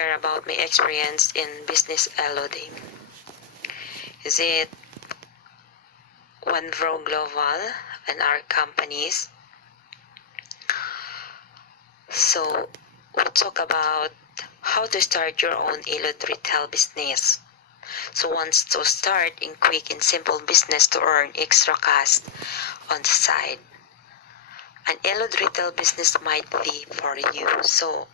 share about my experience in business loading. Is it OneVro Global and our companies? So we'll talk about how to start your own e-load retail business. So wants to start in quick and simple business to earn extra cash on the side. An e-load retail business might be for you. So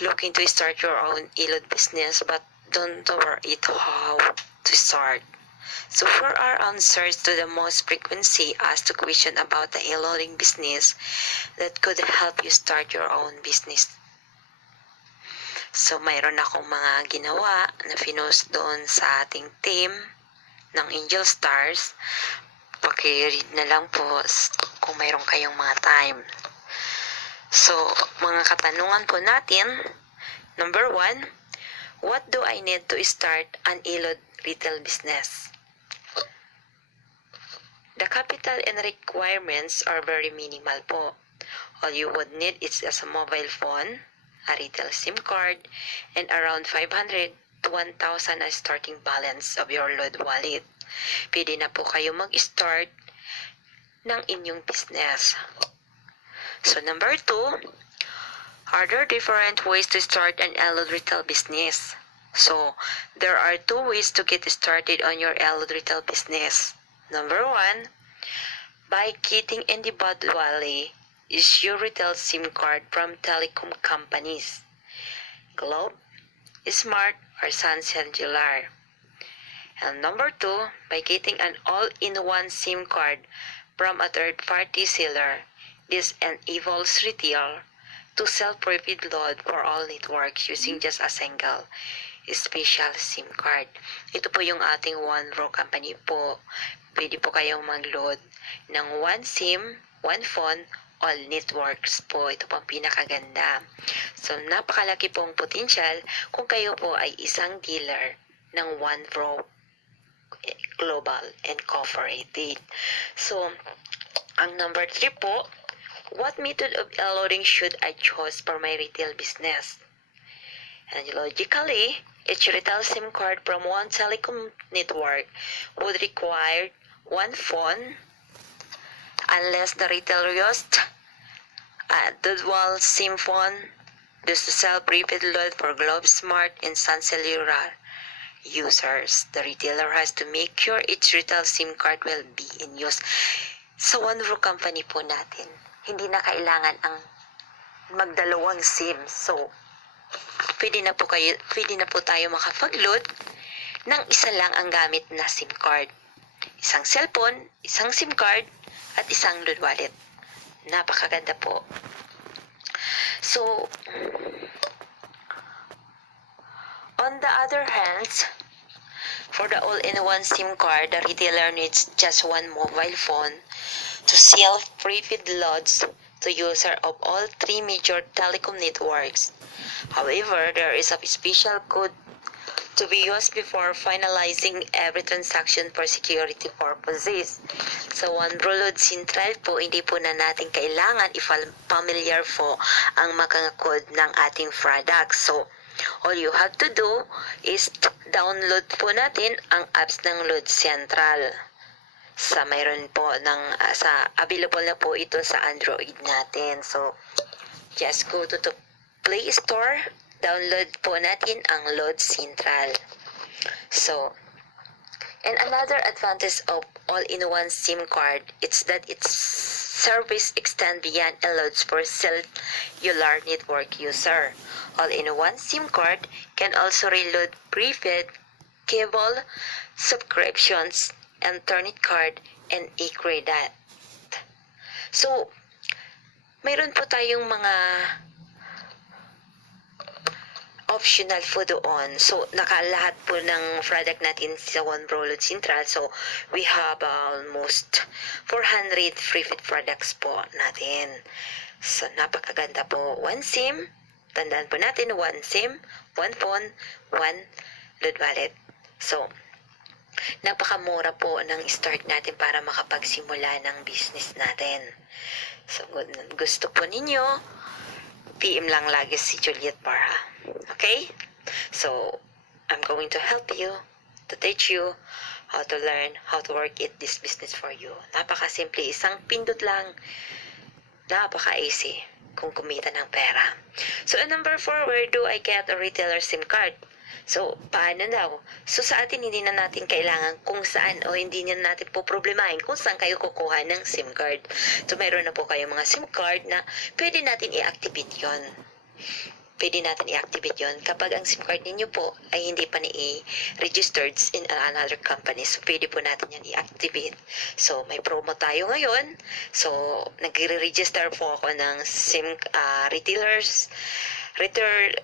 looking to start your own e-load business but don't worry how to start. So for our answers to the most frequently asked question about the e-loading business that could help you start your own business. So mayroon akong mga ginawa na pinost doon sa ating team ng Angel Stars. Paki-read na lang po kung mayroon kayong mga time. So, mga katanungan po natin. Number 1, what do I need to start an e-load retail business? The capital and requirements are very minimal po. All you would need is a mobile phone, a retail SIM card, and around 500 to 1,000 as starting balance of your load wallet. Pwede na po kayo mag-start ng inyong business. So number 2, are there different ways to start an e-load retail business? So there are 2 ways to get started on your e-load retail business. Number 1, by getting individually issue retail SIM card from telecom companies, Globe, Smart, or Sun Cellular. And number 2, by getting an all-in-one SIM card from a third-party seller. This enables retail to sell prepaid load for all networks using just a single special SIM card. Ito po yung ating OneVro company po. Pwede po kayong mag-load ng one SIM, one phone, all networks po. Ito po ang pinakaganda. So, napakalaki pong potential kung kayo po ay isang dealer ng OneVro Global Incorporated. So, ang number 3 po, what method of e-loading should I choose for my retail business? And logically, each retail SIM card from one telecom network would require one phone, unless the retailer used a dual SIM phone just to sell prepaid load for Globe, Smart, and Sun Cellular users. The retailer has to make sure each retail SIM card will be in use. Sa OneVro company po natin, hindi na kailangan ang magdalawang SIM. So, pwede na po tayo makapag-load ng isa lang ang gamit na SIM card. Isang cellphone, isang SIM card, at isang load wallet. Napakaganda po. So, on the other hand, for the all-in-one SIM card, the retailer needs just one mobile phone to sell prepaid loads to user of all 3 major telecom networks. However, there is a special code to be used before finalizing every transaction for security purposes. Sa OneVro Load Central po, hindi po na natin kailangan i-familiar po ang mga code ng ating product. So, all you have to do is download po natin ang apps ng Load Central. Mayroon po available na po ito sa Android natin. So, just go to the Play Store, download po natin ang Load Central. So, and another advantage of all-in-one SIM card is that its service extends beyond e-loads for cellular network user. All-in-one SIM card can also reload prepaid, cable, subscriptions, internet card, and e-credit. So, mayroon po tayong mga optional po doon. So, nakalahat po ng product natin sa OneVro Load Central. So, we have almost 400 prepaid products po natin. So, napakaganda po. One SIM, tandaan po natin, one SIM, one phone, one load wallet. So, napakamura po ng start natin para makapagsimula ng business natin. So, gusto po ninyo PM lang lagi si Juliet Barra. Okay? So, I'm going to help you, to teach you how to learn, how to work it this business for you. Napaka-simple. Isang pindot lang. Napaka-easy kung kumita ng pera. So, number 4, where do I get a retailer SIM card? So, paano daw? So, sa atin, hindi na natin kailangan kung saan o hindi na natin po problemahin kung saan kayo kukuha ng SIM card. So, mayroon na po kayo mga SIM card na pwede natin i-activate yon. Pwede natin i-activate yon kapag ang SIM card ninyo po ay hindi pa registered in another company. So, pwede po natin yan i-activate. So, may promo tayo ngayon. So, nagre-register po ako ng SIM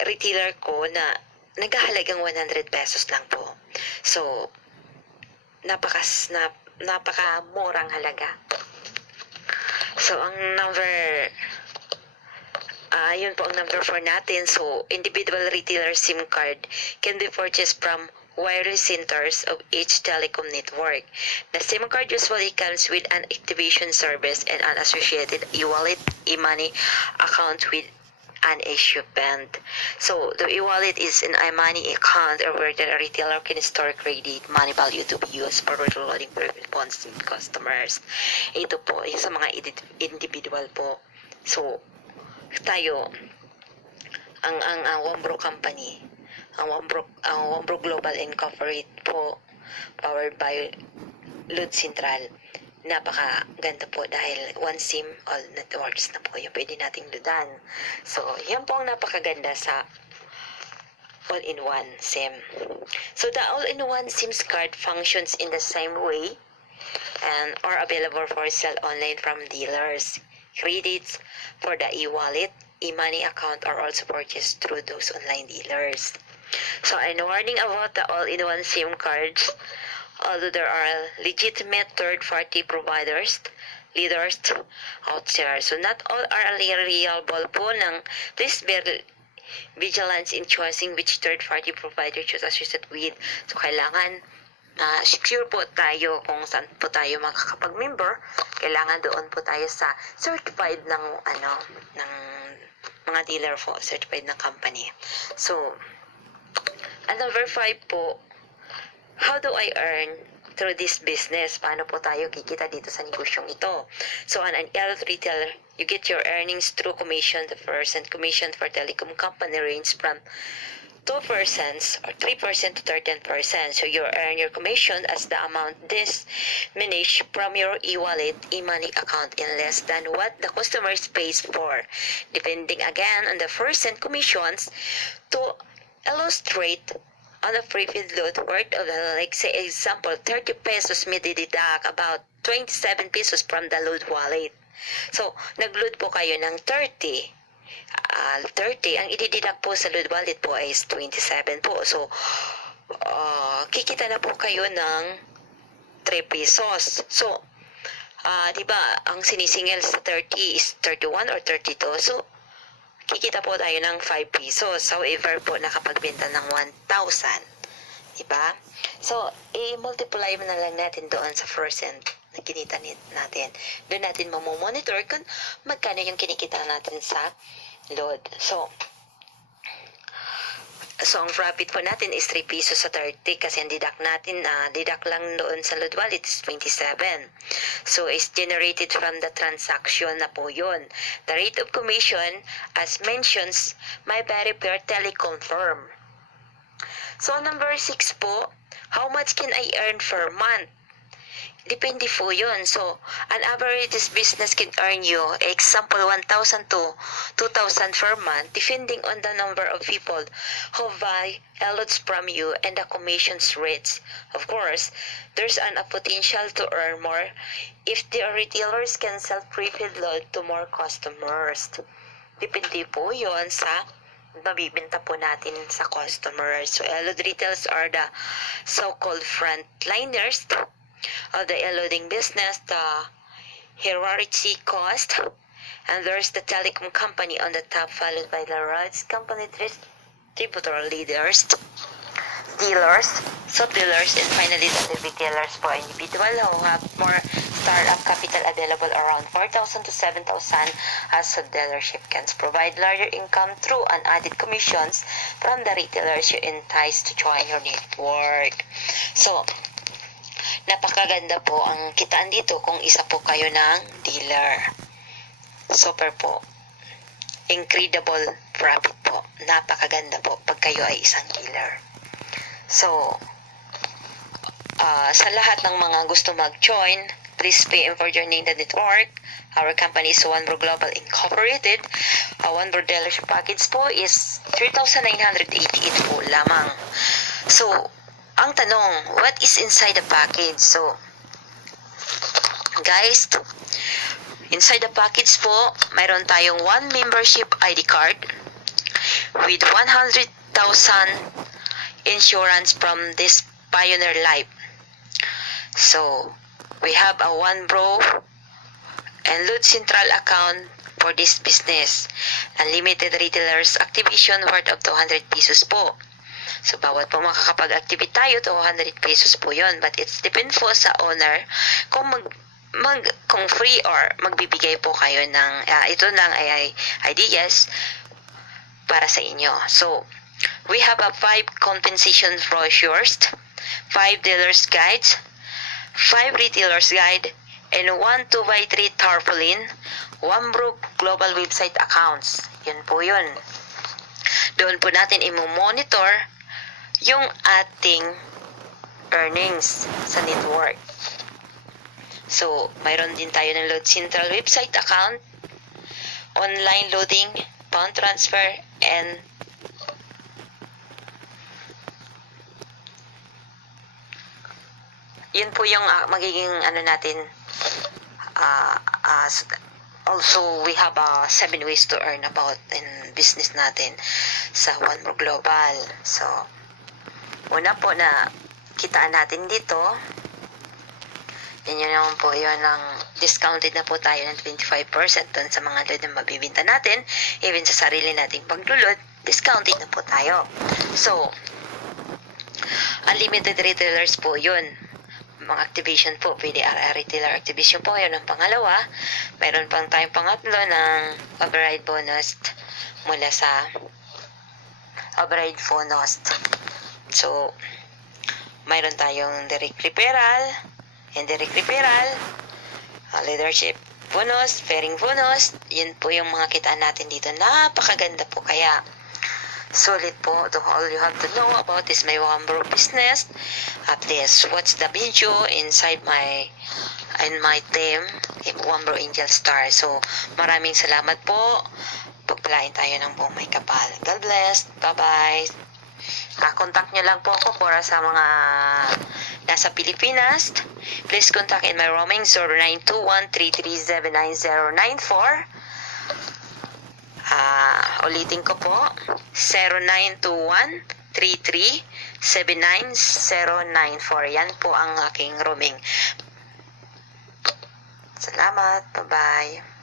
retailer ko na naghahalagang 100 pesos lang po. So, napakamurang halaga. So, ang yun po ang number 4 natin. So, individual retailer SIM card can be purchased from wireless centers of each telecom network. The SIM card usually comes with an activation service and an associated e-wallet, e-money account with an issue band. So, the e-wallet is an e-money account where the retailer can store credit, money value to be used for reloading private funds to customers. Ito po, yung sa mga individual po. So, tayo, ang Wombro Company, ang Wombro Global Incorporated po, powered by Lud Central. Napakaganda po dahil one SIM, all networks na po yung pwede nating ludan. So, yan po ang napakaganda sa all-in-one SIM. So, the all-in-one SIM card functions in the same way and are available for sale online from dealers. Credits for the e-wallet, e-money account are also purchased through those online dealers. So, a warning about the all-in-one SIM cards. Although there are legitimate third-party providers, leaders out there. So, not all are reliable po ng please be vigilant in choosing which third-party provider to associate with. So, kailangan secure po tayo kung saan po tayo makakapag-member. Kailangan doon po tayo sa certified ng mga dealer po, certified ng company. So, and number 5 po, how do I earn through this business? Paano po tayo kikita dito sa negosyong ito? So, on an retailer, you get your earnings through commission. The percent commission for telecom company range from 2% or 3% to 13%. So, you earn your commission as the amount diminished from your e-wallet, e-money account in less than what the customer pays for. Depending again on the percent commissions, to illustrate on a prepaid load worth of, like say example, 30 pesos may deduct about 27 pesos from the load wallet. So, nag-load po kayo ng 30. 30, ang i-deduct po sa load wallet po ay 27 po. So, kikita na po kayo ng 3 pesos. So, di ba, ang sinisingil sa 30 is 31 or 32. So, kikita po tayo ng 5 pesos. However po, nakapagbenta ng 1,000. Diba? So, i-multiply mo na lang natin doon sa percent na kinita natin. Doon natin mamomonitor kung magkano yung kinikita natin sa load. So, ang profit po natin is 3 pesos sa 30 kasi ang deduct natin, deduct lang doon sa load wallet is 27. So, is generated from the transaction na po yun. The rate of commission, as mentions, may vary per telecom firm. So, number 6 po, how much can I earn per month? Depende po yun. So, an average business can earn you, example, 1,000 to 2,000 per month, depending on the number of people who buy loads from you and the commissions rates. Of course, there's a potential to earn more if the retailers can sell prepaid load to more customers. Depende po yun sa mabibenta po natin sa customers. So, load retailers are the so-called frontliners of the loading business, the hierarchy cost, and there's the telecom company on the top, followed by the rights company distributor leaders. dealers, sub-dealers, and finally the retailers po, individual who have more startup capital available around 4,000 to 7,000 as sub-dealership can provide larger income through an added commissions from the retailers you entice to join your network. So, napakaganda po ang kitaan dito kung isa po kayo ng dealer. Super po. Incredible profit po. Napakaganda po pag kayo ay isang dealer. So, sa lahat ng mga gusto mag-join, please pay for joining the network. Our company is One Bro Global Incorporated. One Bro dealership package po is 3,988 po lamang. So, ang tanong, what is inside the package? So, guys, inside the package po, mayroon tayong one membership ID card with 100,000 insurance from this Pioneer Life. So, we have a One Bro and Load Central account for this business. Unlimited retailers activation worth of 200 pesos po. So, bawat po makakapag-activate tayo, 200 pesos po yon. But it's depend po sa owner kung kung free or magbibigay po kayo ng ito lang ay ideas para sa inyo. So, we have a 5 compensation brochures, 5 dealers guides, 5 retailers guide, and 1 2x3 tarpaulin, One Bro Global website accounts. Yun po yun. Doon po natin i-monitor yung ating earnings sa network. So, mayroon din tayo ng Load Central website account, online loading, pound transfer, and yun po yung magiging natin. Also, we have 7 ways to earn about in business natin sa One Bro Global. So, una po na kitaan natin dito, yun naman po yun ang discounted na po tayo ng 25% dun sa mga load na mabibinta natin. Even sa sarili nating paglulod, discounted na po tayo. So, unlimited retailers po yun. Mga activation po, pwede retailer activation po, yun ang pangalawa. Mayroon pang tayong pangatlo ng override bonus mula sa override bonus. So, mayroon tayong direct referral, indirect referral, leadership bonus, pairing bonus. Yun po yung mga kitaan natin dito. Napakaganda po, kaya solid po. All you have to know about is my One Bro business. Please watch the video inside my team, One Bro Angel Star. So, maraming salamat po. Pagpalain tayo ng buong may kapal. God bless. Bye-bye. Contact nyo lang po ako para sa mga nasa Pilipinas. Please contact in my roaming 0921-3379094. Ulitin ko po, 0921-33-79094. Yan po ang aking roaming. Salamat. Bye-bye.